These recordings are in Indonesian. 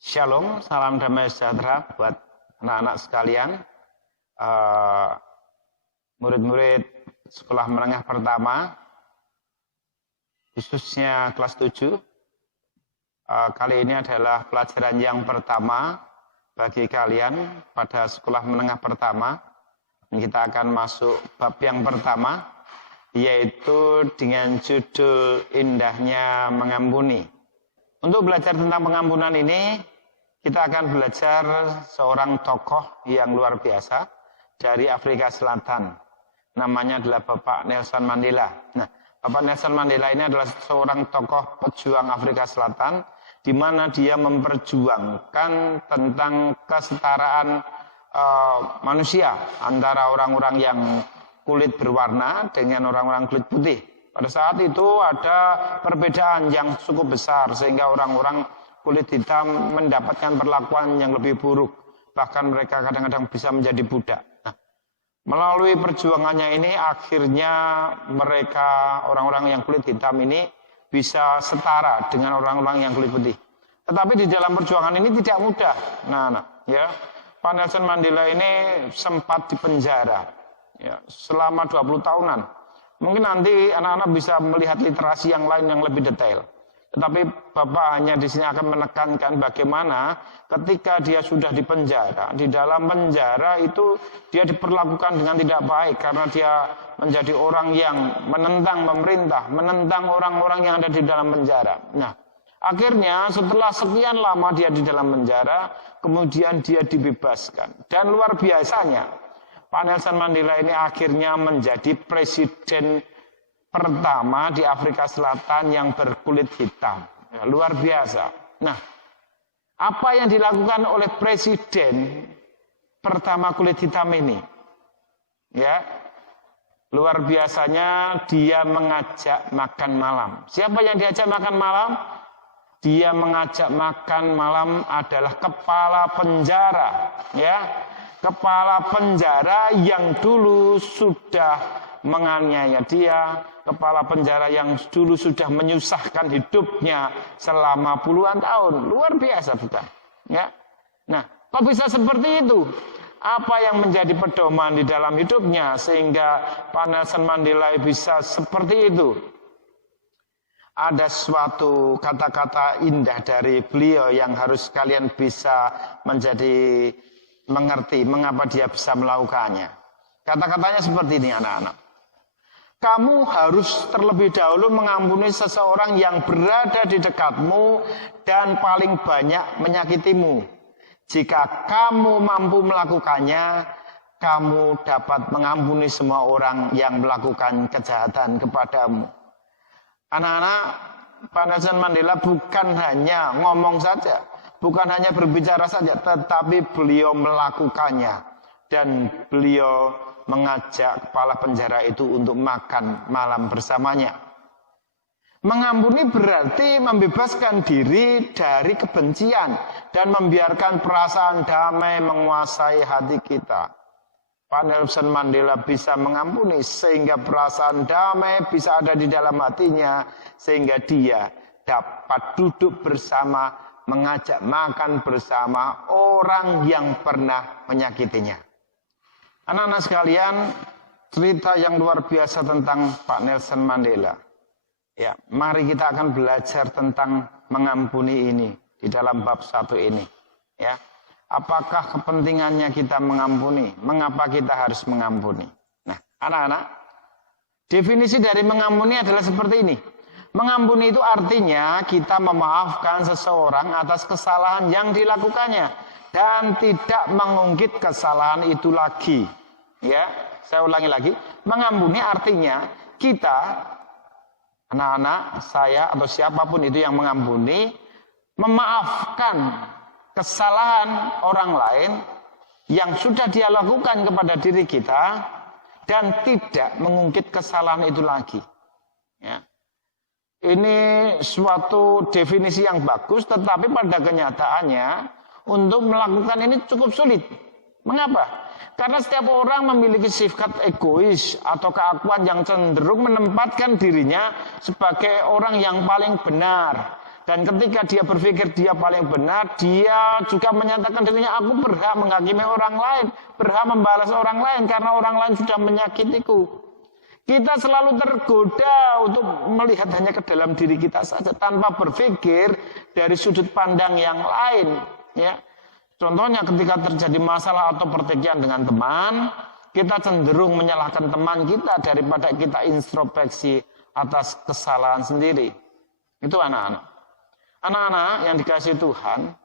Shalom, salam damai sejahtera buat anak-anak sekalian, murid-murid sekolah menengah pertama, khususnya kelas 7. Kali ini adalah pelajaran yang pertama bagi kalian pada sekolah menengah pertama. Kita akan masuk bab yang pertama, yaitu dengan judul Indahnya Mengampuni. Untuk belajar tentang pengampunan ini, kita akan belajar seorang tokoh yang luar biasa dari Afrika Selatan. Namanya adalah Bapak Nelson Mandela. Nah, Bapak Nelson Mandela ini adalah seorang tokoh pejuang Afrika Selatan, di mana dia memperjuangkan tentang kesetaraan manusia antara orang-orang yang kulit berwarna dengan orang-orang kulit putih. Pada saat itu ada perbedaan yang cukup besar sehingga orang-orang kulit hitam mendapatkan perlakuan yang lebih buruk. Bahkan mereka kadang-kadang bisa menjadi budak. Nah, melalui perjuangannya ini akhirnya mereka orang-orang yang kulit hitam ini bisa setara dengan orang-orang yang kulit putih. Tetapi di dalam perjuangan ini tidak mudah. Pak Nelson Mandela ini sempat dipenjara selama 20 tahunan. Mungkin nanti anak-anak bisa melihat literasi yang lain yang lebih detail. Tetapi Bapak hanya di sini akan menekankan bagaimana ketika dia sudah dipenjara, di dalam penjara itu dia diperlakukan dengan tidak baik karena dia menjadi orang yang menentang pemerintah, menentang orang-orang yang ada di dalam penjara. Nah, akhirnya setelah sekian lama dia di dalam penjara, kemudian dia dibebaskan. Dan luar biasanya, Pak Nelson Mandela ini akhirnya menjadi presiden pertama di Afrika Selatan yang berkulit hitam. Luar biasa. Nah, apa yang dilakukan oleh presiden pertama kulit hitam ini? Luar biasanya dia mengajak makan malam. Siapa yang diajak makan malam? Dia mengajak makan malam adalah kepala penjara, Kepala penjara yang dulu sudah menganiaya dia, kepala penjara yang dulu sudah menyusahkan hidupnya selama puluhan tahun. Luar biasa, bukan? Nah, kok bisa seperti itu? Apa yang menjadi pedoman di dalam hidupnya sehingga Pak Nelson Mandela bisa seperti itu? Ada suatu kata-kata indah dari beliau yang harus kalian bisa menjadi mengerti mengapa dia bisa melakukannya. Kata-katanya seperti ini, anak-anak. Kamu harus terlebih dahulu mengampuni seseorang yang berada di dekatmu dan paling banyak menyakitimu. Jika kamu mampu melakukannya, kamu dapat mengampuni semua orang yang melakukan kejahatan kepadamu. Anak-anak, Pak Nelson Mandela bukan hanya ngomong saja, bukan hanya berbicara saja, tetapi beliau melakukannya. Dan beliau mengajak kepala penjara itu untuk makan malam bersamanya. Mengampuni berarti membebaskan diri dari kebencian dan membiarkan perasaan damai menguasai hati kita. Pak Nelson Mandela bisa mengampuni sehingga perasaan damai bisa ada di dalam hatinya, sehingga dia dapat duduk bersama, mengajak makan bersama orang yang pernah menyakitinya. Anak-anak sekalian, cerita yang luar biasa tentang Pak Nelson Mandela. Mari kita akan belajar tentang mengampuni ini di dalam bab 1 ini. Apakah kepentingannya kita mengampuni? Mengapa kita harus mengampuni? Nah, anak-anak, definisi dari mengampuni adalah seperti ini. Mengampuni itu artinya kita memaafkan seseorang atas kesalahan yang dilakukannya dan tidak mengungkit kesalahan itu lagi. Saya ulangi lagi. Mengampuni artinya kita, anak-anak, saya atau siapapun itu yang mengampuni, memaafkan kesalahan orang lain yang sudah dia lakukan kepada diri kita dan tidak mengungkit kesalahan itu lagi. Ini suatu definisi yang bagus, tetapi pada kenyataannya untuk melakukan ini cukup sulit. Mengapa? Karena setiap orang memiliki sifat egois atau keakuan yang cenderung menempatkan dirinya sebagai orang yang paling benar, Dan ketika dia berpikir dia paling benar, dia juga menyatakan dirinya, aku berhak menghakimi orang lain, berhak membalas orang lain karena orang lain sudah menyakitiku. Kita selalu tergoda untuk melihat hanya ke dalam diri kita saja tanpa berpikir dari sudut pandang yang lain. Ya, contohnya ketika terjadi masalah atau pertikaian dengan teman, kita cenderung menyalahkan teman kita daripada kita introspeksi atas kesalahan sendiri. Itu anak-anak. Anak-anak yang dikasihi Tuhan,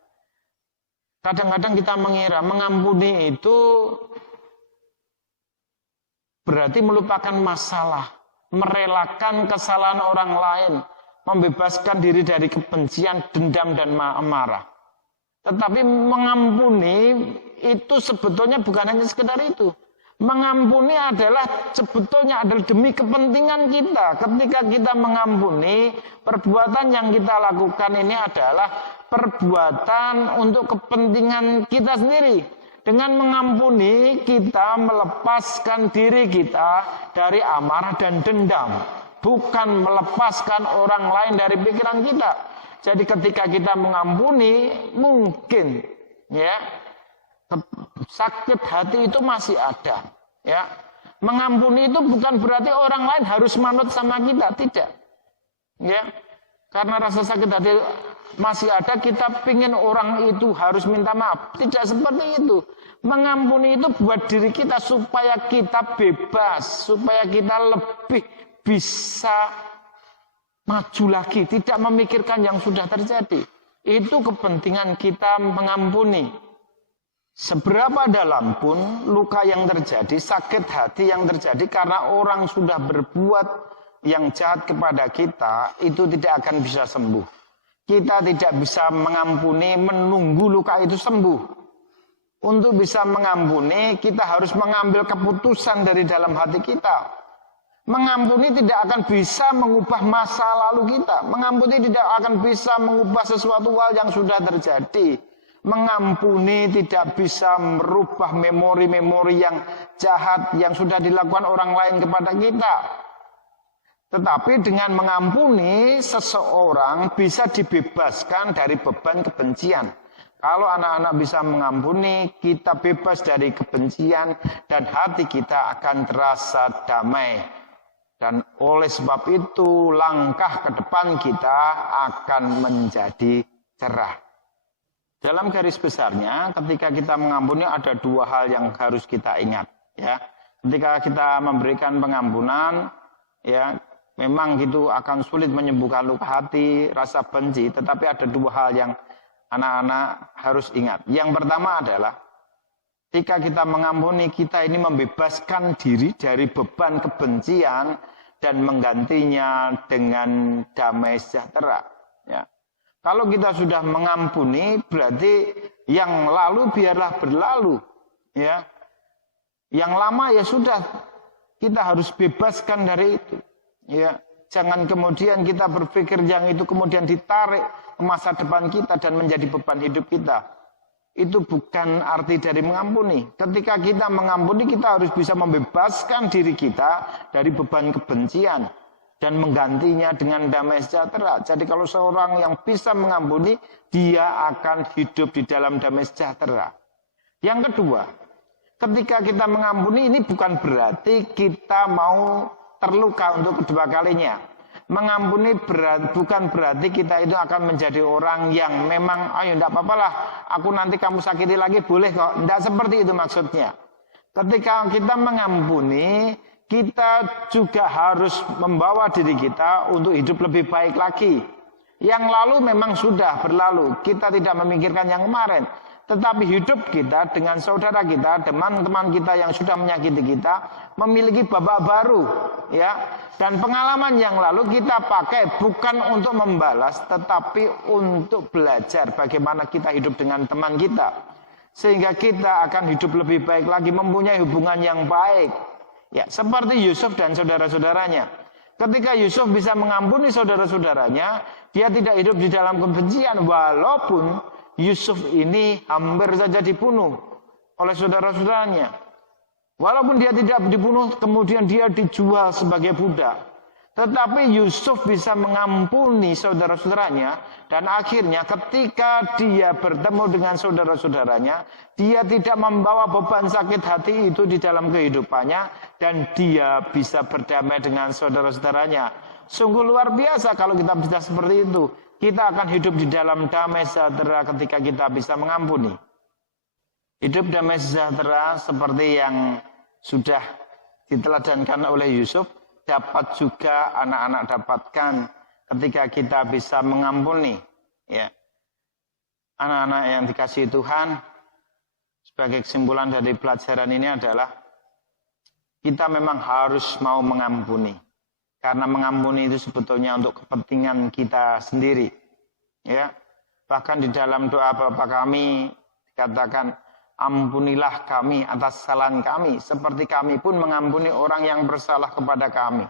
kadang-kadang kita mengira mengampuni itu berarti melupakan masalah, merelakan kesalahan orang lain, membebaskan diri dari kebencian, dendam, dan amarah. Tetapi mengampuni itu sebetulnya bukan hanya sekedar itu. Mengampuni adalah sebetulnya adalah demi kepentingan kita. Ketika kita mengampuni, perbuatan yang kita lakukan ini adalah perbuatan untuk kepentingan kita sendiri. Dengan mengampuni, kita melepaskan diri kita dari amarah dan dendam, bukan melepaskan orang lain dari pikiran kita. Jadi ketika kita mengampuni, mungkin ya sakit hati itu masih ada, ya. Mengampuni itu bukan berarti orang lain harus manut sama kita, tidak. Ya. Karena rasa sakit hati masih ada, kita pingin orang itu harus minta maaf. Tidak seperti itu. Mengampuni itu buat diri kita supaya kita bebas, supaya kita lebih bisa maju lagi, tidak memikirkan yang sudah terjadi. Itu kepentingan kita mengampuni. Seberapa dalam pun luka yang terjadi, sakit hati yang terjadi karena orang sudah berbuat yang jahat kepada kita, itu tidak akan bisa sembuh. Kita tidak bisa mengampuni, menunggu luka itu sembuh. Untuk bisa mengampuni, kita harus mengambil keputusan dari dalam hati kita. Mengampuni tidak akan bisa mengubah masa lalu kita. Mengampuni tidak akan bisa mengubah sesuatu hal yang sudah terjadi. Mengampuni tidak bisa merubah memori-memori yang jahat yang sudah dilakukan orang lain kepada kita. Tetapi dengan mengampuni, seseorang bisa dibebaskan dari beban kebencian. Kalau anak-anak bisa mengampuni, kita bebas dari kebencian dan hati kita akan terasa damai. Dan oleh sebab itu, langkah ke depan kita akan menjadi cerah. Dalam garis besarnya, ketika kita mengampuni ada dua hal yang harus kita ingat. Ya, ketika kita memberikan pengampunan, ya memang itu akan sulit menyembuhkan luka hati, rasa benci. Tetapi ada dua hal yang anak-anak harus ingat. Yang pertama adalah ketika kita mengampuni, kita ini membebaskan diri dari beban kebencian dan menggantinya dengan damai sejahtera. Ya. Kalau kita sudah mengampuni, berarti yang lalu biarlah berlalu. Ya. Yang lama ya sudah, kita harus bebaskan dari itu. Ya. Jangan kemudian kita berpikir yang itu kemudian ditarik ke masa depan kita dan menjadi beban hidup kita. Itu bukan arti dari mengampuni. Ketika kita mengampuni, kita harus bisa membebaskan diri kita dari beban kebencian dan menggantinya dengan damai sejahtera. Jadi kalau seorang yang bisa mengampuni, dia akan hidup di dalam damai sejahtera. Yang kedua, ketika kita mengampuni, ini bukan berarti kita mau terluka untuk kedua kalinya. Mengampuni bukan berarti kita itu akan menjadi orang yang memang, ayo enggak apa-apa lah, aku nanti kamu sakiti lagi boleh kok. Enggak seperti itu maksudnya. Ketika kita mengampuni, kita juga harus membawa diri kita untuk hidup lebih baik lagi. Yang lalu memang sudah berlalu, kita tidak memikirkan yang kemarin. Tetapi hidup kita dengan saudara kita, teman-teman kita yang sudah menyakiti kita, memiliki babak baru, ya. Dan pengalaman yang lalu kita pakai bukan untuk membalas, tetapi untuk belajar bagaimana kita hidup dengan teman kita, sehingga kita akan hidup lebih baik lagi, mempunyai hubungan yang baik. Ya, seperti Yusuf dan saudara-saudaranya. Ketika Yusuf bisa mengampuni saudara-saudaranya, dia tidak hidup di dalam kebencian, walaupun Yusuf ini hampir saja dibunuh oleh saudara-saudaranya. Walaupun dia tidak dibunuh, kemudian dia dijual sebagai budak. Tetapi Yusuf bisa mengampuni saudara-saudaranya, dan akhirnya ketika dia bertemu dengan saudara-saudaranya, dia tidak membawa beban sakit hati itu di dalam kehidupannya, dan dia bisa berdamai dengan saudara-saudaranya. Sungguh luar biasa kalau kita bisa seperti itu. Kita akan hidup di dalam damai sejahtera ketika kita bisa mengampuni. Hidup damai sejahtera seperti yang sudah diteladankan oleh Yusuf, dapat juga anak-anak dapatkan ketika kita bisa mengampuni. Ya, anak-anak yang dikasihi Tuhan, sebagai kesimpulan dari pelajaran ini adalah kita memang harus mau mengampuni, karena mengampuni itu sebetulnya untuk kepentingan kita sendiri. Ya, bahkan di dalam doa Bapa kami dikatakan, ampunilah kami atas kesalahan kami, seperti kami pun mengampuni orang yang bersalah kepada kami.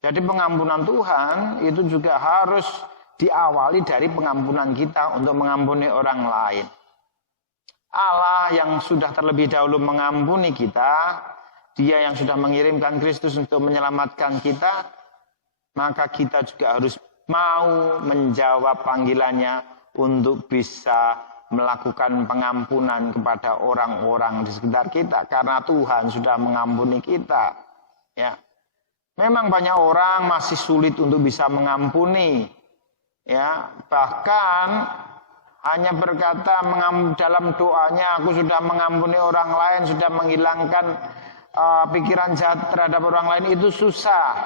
Jadi pengampunan Tuhan itu juga harus diawali dari pengampunan kita untuk mengampuni orang lain. Allah yang sudah terlebih dahulu mengampuni kita, Dia yang sudah mengirimkan Kristus untuk menyelamatkan kita, maka kita juga harus mau menjawab panggilannya untuk bisa melakukan pengampunan kepada orang-orang di sekitar kita, karena Tuhan sudah mengampuni kita. Ya, memang banyak orang masih sulit untuk bisa mengampuni. Ya, bahkan hanya berkata dalam doanya, aku sudah mengampuni orang lain, sudah menghilangkan pikiran jahat terhadap orang lain, itu susah.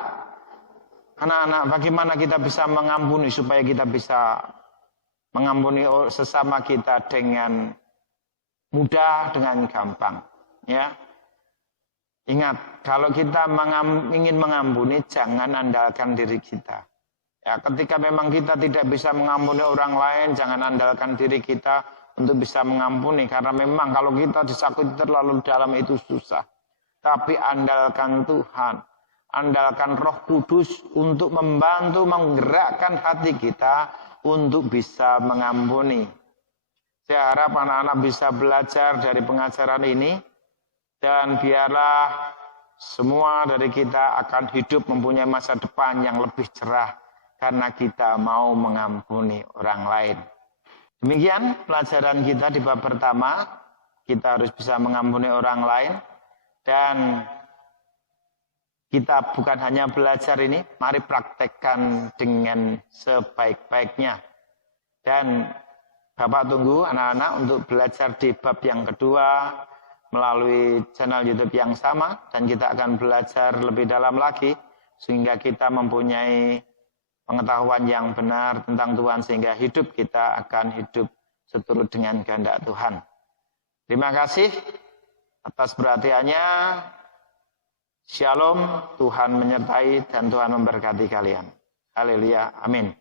Anak-anak, bagaimana kita bisa mengampuni supaya kita bisa mengampuni sesama kita dengan mudah, dengan gampang. Ya, ingat, kalau kita ingin mengampuni, jangan andalkan diri kita. Ya, ketika memang kita tidak bisa mengampuni orang lain, jangan andalkan diri kita untuk bisa mengampuni, karena memang kalau kita disakiti terlalu dalam itu susah. Tapi andalkan Tuhan, andalkan Roh Kudus untuk membantu menggerakkan hati kita untuk bisa mengampuni. Saya harap anak-anak bisa belajar dari pengajaran ini, dan biarlah semua dari kita akan hidup mempunyai masa depan yang lebih cerah karena kita mau mengampuni orang lain. Demikian pelajaran kita di bab pertama, kita harus bisa mengampuni orang lain, dan kita bukan hanya belajar ini, mari praktekkan dengan sebaik-baiknya. Dan Bapak tunggu anak-anak untuk belajar di bab yang kedua melalui channel YouTube yang sama, dan kita akan belajar lebih dalam lagi sehingga kita mempunyai pengetahuan yang benar tentang Tuhan, sehingga hidup kita akan hidup seturut dengan kehendak Tuhan. Terima kasih atas perhatiannya. Shalom, Tuhan menyertai dan Tuhan memberkati kalian. Haleluya, amin.